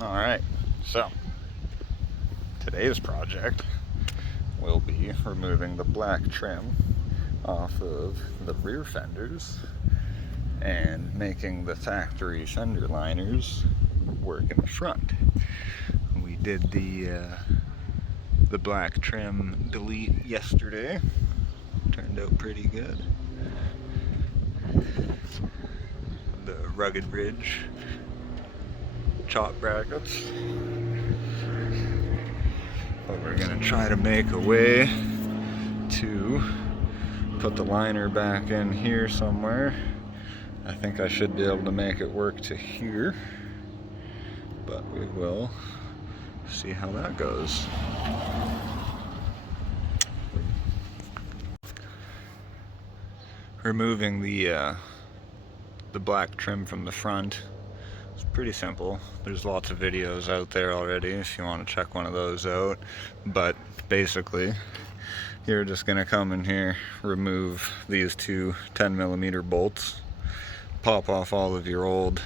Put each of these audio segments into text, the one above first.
Alright, so today's project will be removing the black trim off of the rear fenders and making the factory fender liners work in the front. We did the black trim delete yesterday. Turned out pretty good. The rugged ridge chop brackets. But we're gonna try to make a way to put the liner back in here somewhere. I think I should be able to make it work to here, but we will see how that goes. Removing the black trim from the front is pretty simple. There's lots of videos out there already if you want to check one of those out, but basically you're just going to come in here, remove these two 10mm bolts, pop off all of your old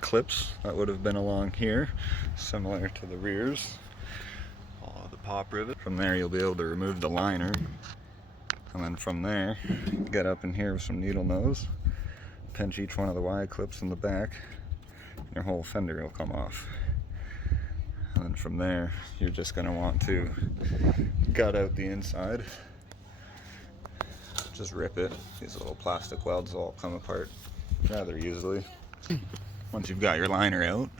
clips that would have been along here, similar to the rears, all of the pop rivet. From there you'll be able to remove the liner, and then from there get up in here with some needle nose, pinch each one of the Y clips in the back, and your whole fender will come off. And then from there you're just going to want to gut out the inside, just rip it. These little plastic welds all come apart rather easily. Once you've got your liner out,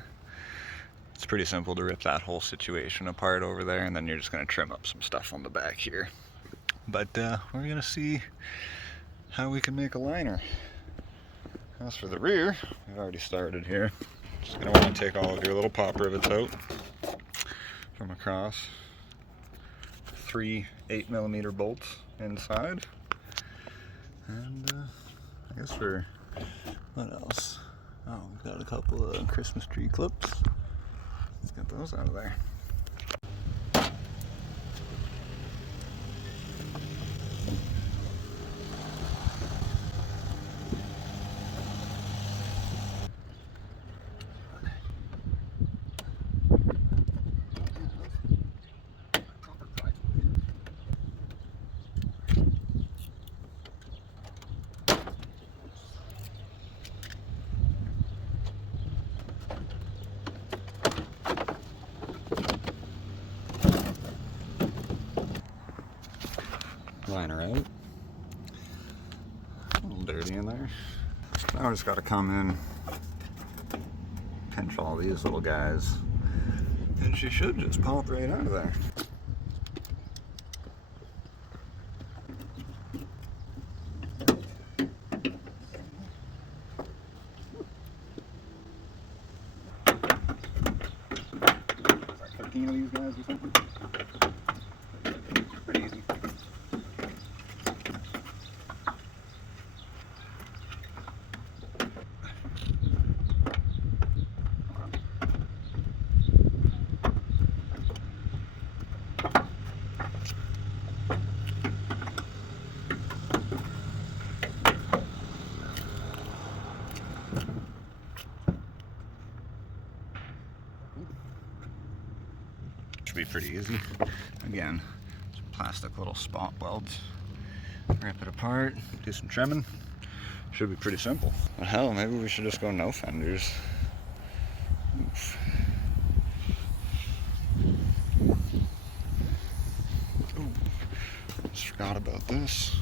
it's pretty simple to rip that whole situation apart over there, and then you're just going to trim up some stuff on the back here. But we're going to see how we can make a liner. As for the rear, we've already started here. Just going to want to take all of your little pop rivets out from across. 3 8mm bolts inside. And I guess for what else? Oh, we've got a couple of Christmas tree clips. Let's get those out of there. Liner out. A little dirty in there. Now I just got to come in, pinch all these little guys, and she should just pop right out of there. Like 13 of these guys or something. Pretty easy. Should be pretty easy. Again, some plastic little spot welds. Rip it apart, do some trimming. Should be pretty simple. But hell, maybe we should just go no fenders. Oof. Ooh, just forgot about this.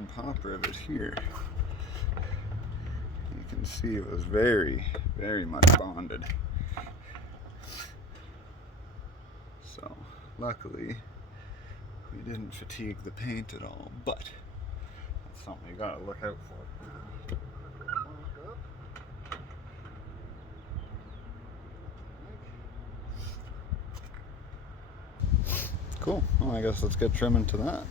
one pop rivet here. You can see it was very, very much bonded. So luckily we didn't fatigue the paint at all, but that's something you gotta look out for. Cool. Well, I guess let's get trimming to that.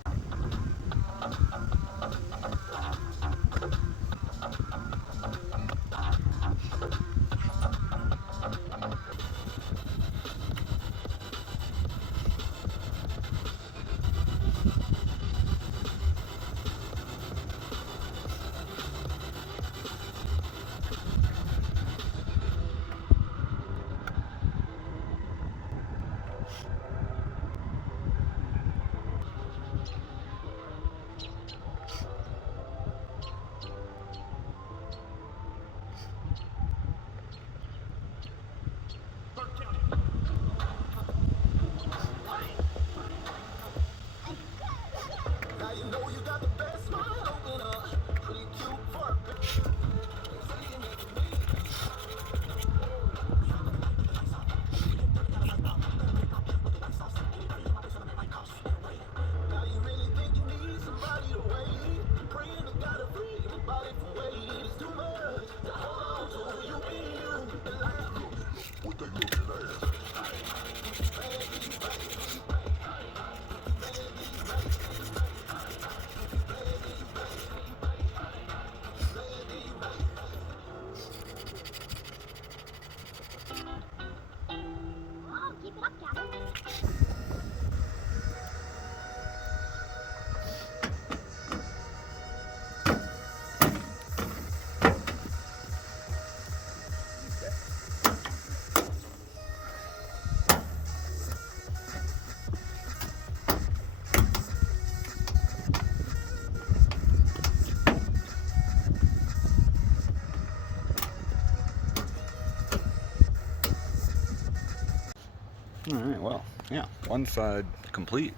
Alright, well, yeah, one side complete.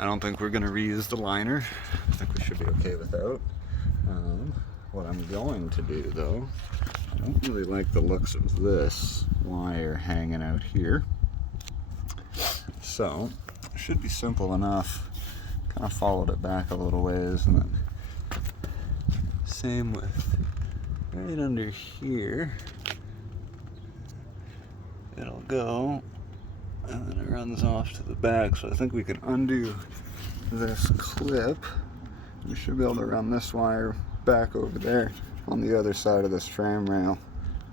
I don't think we're going to reuse the liner. I think we should be okay without. What I'm going to do, though, I don't really like the looks of this wire hanging out here. So, it should be simple enough. Kind of followed it back a little ways, and then same with right under here. It'll go, and then it runs off to the back. So I think we can undo this clip. We should be able to run this wire back over there on the other side of this frame rail,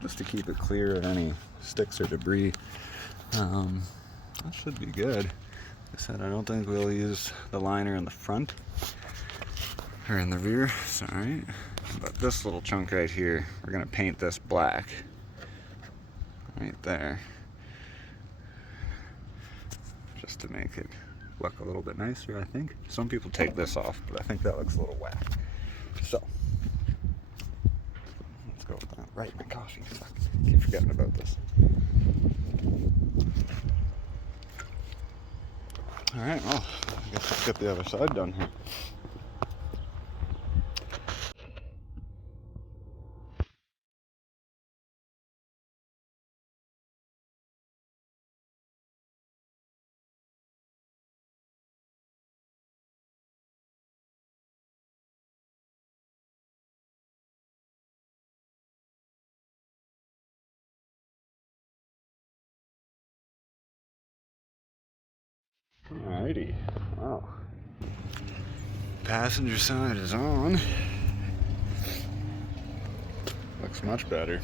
just to keep it clear of any sticks or debris. That should be good. Like I said, I don't think we'll use the liner in the front or in the rear, sorry. But this little chunk right here, we're gonna paint this black right there, just to make it look a little bit nicer, I think. Some people take this off, but I think that looks a little whack. So, let's go with that. Right, my coffee. Fuck. Keep forgetting about this. Alright, well, I guess let's get the other side done here. Alrighty, wow. Passenger side is on. Looks much better.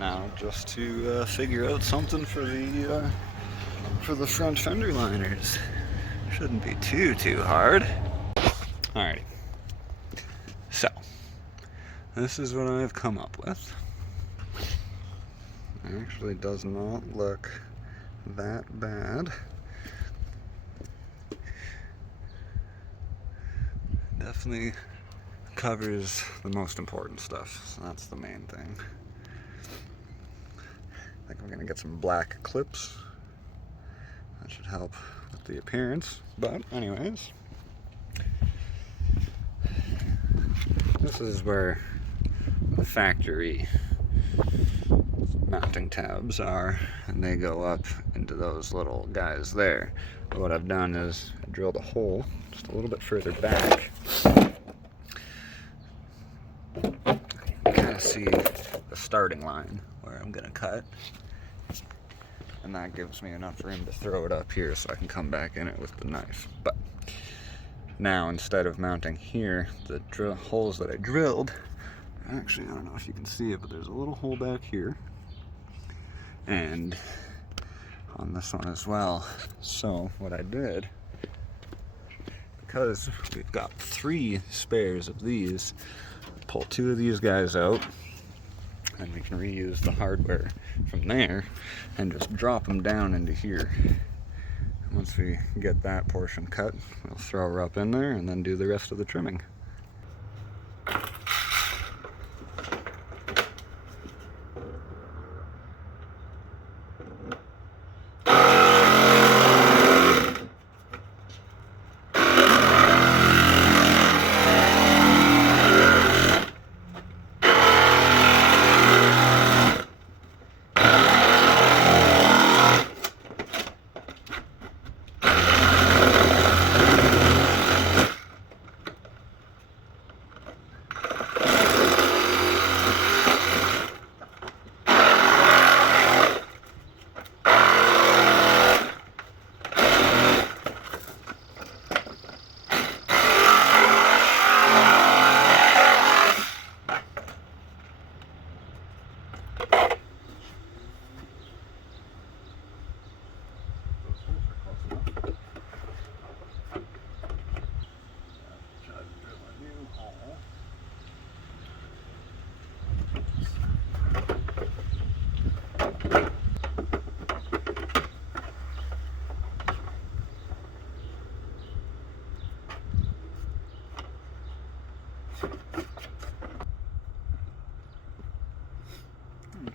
Now, just to figure out something for the front fender liners. Shouldn't be too hard. Alrighty. So, this is what I've come up with. It actually does not look that bad. Definitely covers the most important stuff, so that's the main thing. I'm gonna get some black clips. That should help with the appearance. But anyways, this is where the factory mounting tabs are, and they go up into those little guys there. But what I've done is I drilled a hole just a little bit further back. You can kind of see the starting line where I'm gonna cut, and that gives me enough room to throw it up here so I can come back in it with the knife. But now, instead of mounting here, the drill holes that I drilled, actually, I don't know if you can see it, but there's a little hole back here, and on this one as well. So what I did, because we've got 3 spares of these, pull 2 of these guys out, and we can reuse the hardware from there and just drop them down into here. Once we get that portion cut, we'll throw her up in there and then do the rest of the trimming.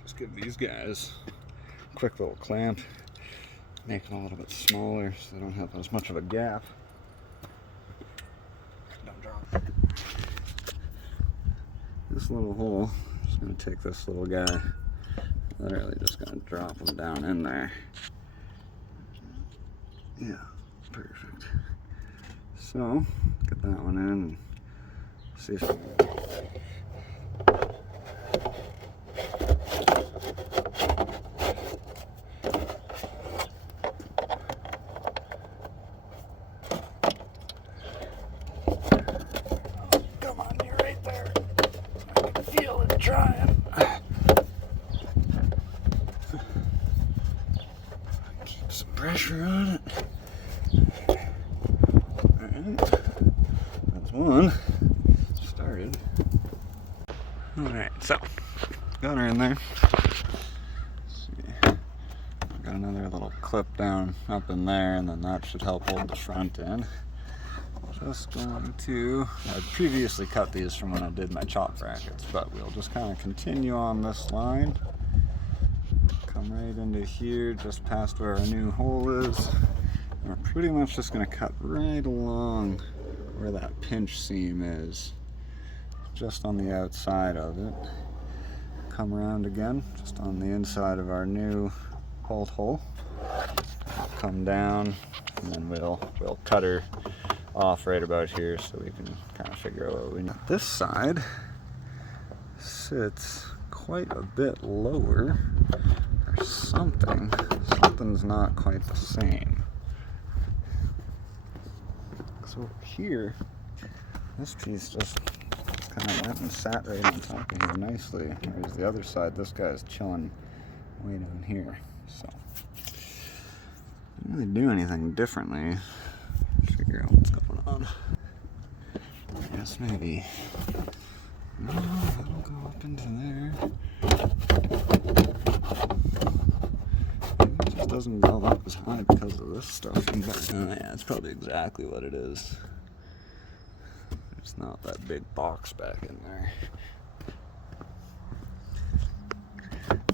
Just give these guys a quick little clamp, make them a little bit smaller so they don't have as much of a gap. Don't drop. This little hole, I'm just going to take this little guy, literally just going to drop him down in there. Yeah, perfect. So, get that one in and see if trying. Keep some pressure on it. Alright, that's one. Started. Alright, so, got her in there. Let's see. I've got another little clip down up in there, and then that should help hold the front in. Just going to, I previously cut these from when I did my chop brackets, but we'll just kind of continue on this line, come right into here just past where our new hole is, and we're pretty much just going to cut right along where that pinch seam is, just on the outside of it. Come around again, just on the inside of our new bolt hole, come down, and then we'll cut her off right about here so we can kind of figure out what we need. This side sits quite a bit lower or something. Something's not quite the same. So here, this piece just kind of went and sat right on top of here nicely, whereas the other side, this guy's chilling way down here. So, didn't really do anything differently. Figure out what's going on. I guess maybe. No, that'll go up into there. Maybe it just doesn't go up as high because of this stuff. Oh yeah, it's probably exactly what it is. There's not that big box back in there.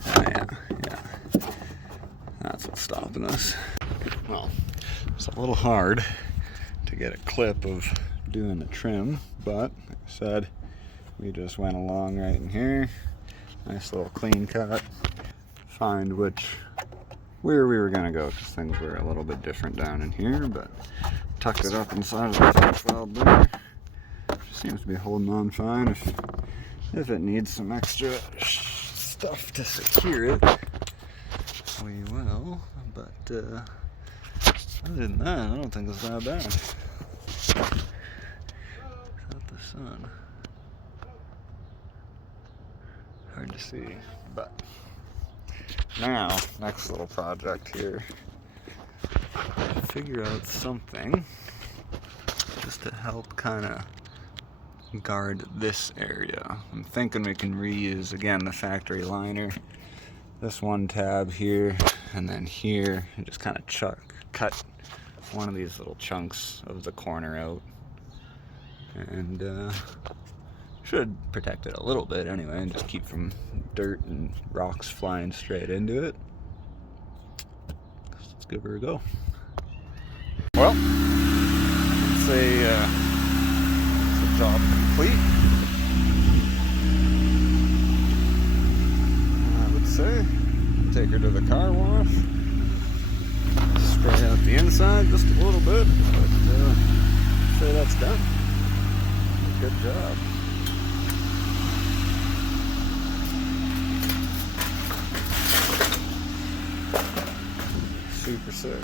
Oh yeah. that's what's stopping us. Well, it's a little hard to get a clip of doing the trim, but like I said, we just went along right in here. Nice little clean cut. Find where we were gonna go, because things were a little bit different down in here, but tucked it up inside of the top weld there. Seems to be holding on fine. If it needs some extra stuff to secure it, we will. But other than that, I don't think it's that bad. Without the sun, hard to see. But now, next little project here, figure out something just to help kind of guard this area. I'm thinking we can reuse again the factory liner, this one tab here, and then here, and just kind of cut one of these little chunks of the corner out, and should protect it a little bit anyway, and just keep from dirt and rocks flying straight into it. Let's give her a go. Well, let's say job complete, I would say. Take her to the car wash, spray out the inside just a little bit, but say that's done. Good job. Super sick.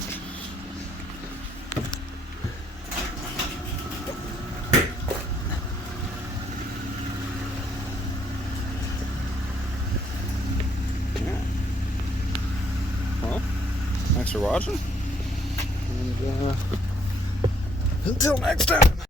Thanks for watching, and until next time.